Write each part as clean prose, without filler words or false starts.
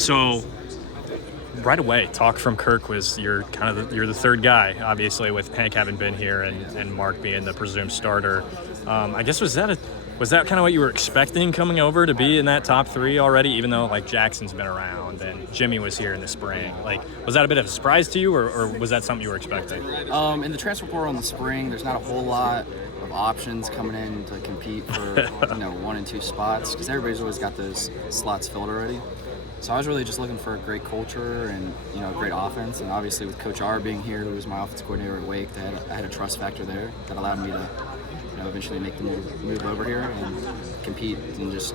So right away, talk from Kirk was you're the third guy, obviously, with Hank having been here and Mark being the presumed starter. I guess was that kind of what you were expecting coming over to be in that top three already, even though like Jackson's been around and Jimmy was here in the spring? Like, was that a bit of a surprise to you, or was that something you were expecting? In the transfer portal in the spring, there's not a whole lot of options coming in to compete for 1 and 2 spots because everybody's always got those slots filled already. So I was really just looking for a great culture and a great offense, and obviously with Coach R being here, who was my offense coordinator at Wake, I had a trust factor there that allowed me to eventually make the move over here and compete and just.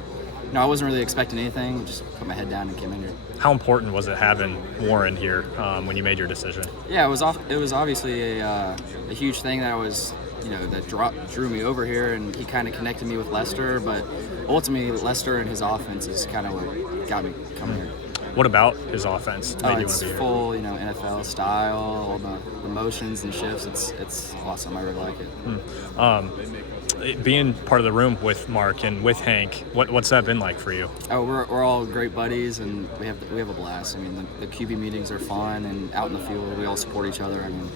I wasn't really expecting anything. Just put my head down and came in here. How important was it having Warren here when you made your decision? Yeah, it was obviously a huge thing that I was, that drew me over here, and he kind of connected me with Lester. But ultimately, Lester and his offense is kind of what got me coming here. What about his offense made you want It's to be here? full, NFL style, all the motions and shifts. It's awesome. I really like it. Being part of the room with Mark and with Hank, what's that been like for you? Oh, we're all great buddies, and we have a blast. I mean, the QB meetings are fun, and out in the field, we all support each other. I mean,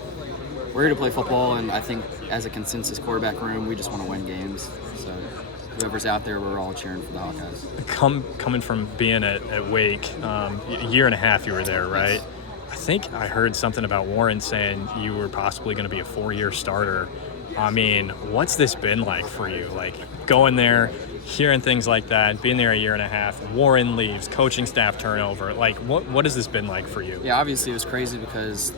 we're here to play football, and I think as a consensus quarterback room, we just want to win games. So whoever's out there, we're all cheering for the Hawkeyes. Coming from being at Wake, a year and a half you were there, right? Yes. I think I heard something about Warren saying you were possibly going to be a 4-year starter. I mean, what's this been like for you? Like going there, hearing things like that, being there a year and a half, Warren leaves, coaching staff turnover. Like, what has this been like for you? Yeah, obviously it was crazy because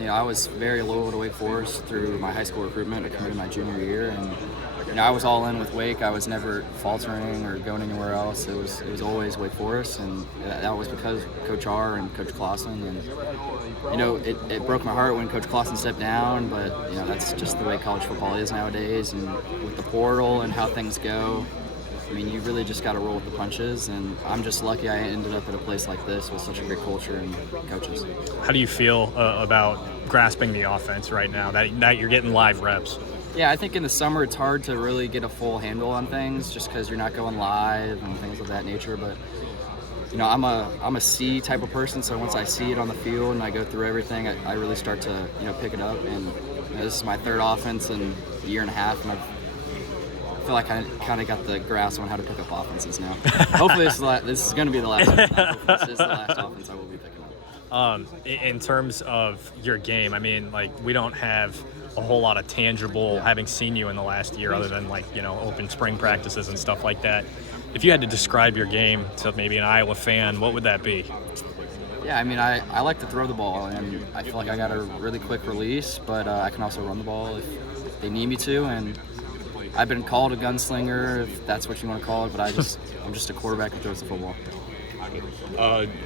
I was very loyal to Wake Forest through my high school recruitment. I committed my junior year, and I was all in with Wake. I was never faltering or going anywhere else. It was always Wake Forest, and that was because Coach R and Coach Clausen. And it broke my heart when Coach Clausen stepped down, but that's just the way college football is nowadays. And with the portal and how things go, I mean, you really just got to roll with the punches, and I'm just lucky I ended up at a place like this with such a great culture and coaches. How do you feel about grasping the offense right now that you're getting live reps? Yeah, I think in the summer it's hard to really get a full handle on things just because you're not going live and things of that nature. But I'm a see type of person, so once I see it on the field and I go through everything, I really start to pick it up. And this is my third offense in a year and a half, and I feel like I kind of got the grasp on how to pick up offenses now. Hopefully this is going to be the last one. This is the last offense I will be picking up. In terms of your game, I mean, like, we don't have a whole lot of tangible, having seen you in the last year, other than open spring practices and stuff like that. If you had to describe your game to maybe an Iowa fan, what would that be? Yeah, I mean, I like to throw the ball, and I feel like I got a really quick release, but I can also run the ball if they need me to, and I've been called a gunslinger, if that's what you want to call it, but I'm just a quarterback who throws the football.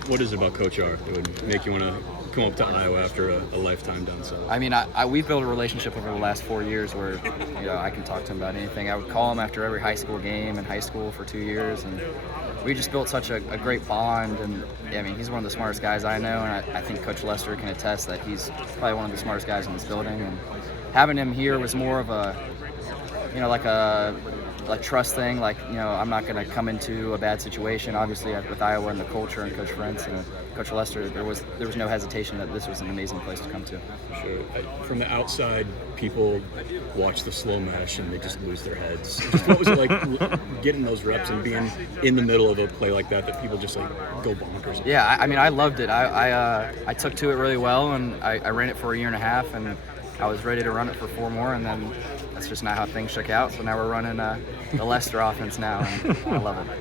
What is it about Coach R that would make you want to come up to Iowa after a lifetime down south? I mean, we've built a relationship over the last 4 years where I can talk to him about anything. I would call him after every high school game in high school for 2 years, and we just built such a great bond. And I mean, he's one of the smartest guys I know, and I think Coach Lester can attest that he's probably one of the smartest guys in this building. And having him here was more of a like a trust thing. Like, I'm not going to come into a bad situation. Obviously, with Iowa and the culture and Coach Frentz and Coach Lester, there was no hesitation that this was an amazing place to come to. Sure. From the outside, people watch the slow mesh and they just lose their heads. Just what was it like getting those reps and being in the middle of a play like that people just go bonkers? Yeah, I mean, I loved it. I took to it really well, and I ran it for a year and a half, and I was ready to run it for 4 more, and then that's just not how things shook out. So now we're running the Lester offense now, and I love it.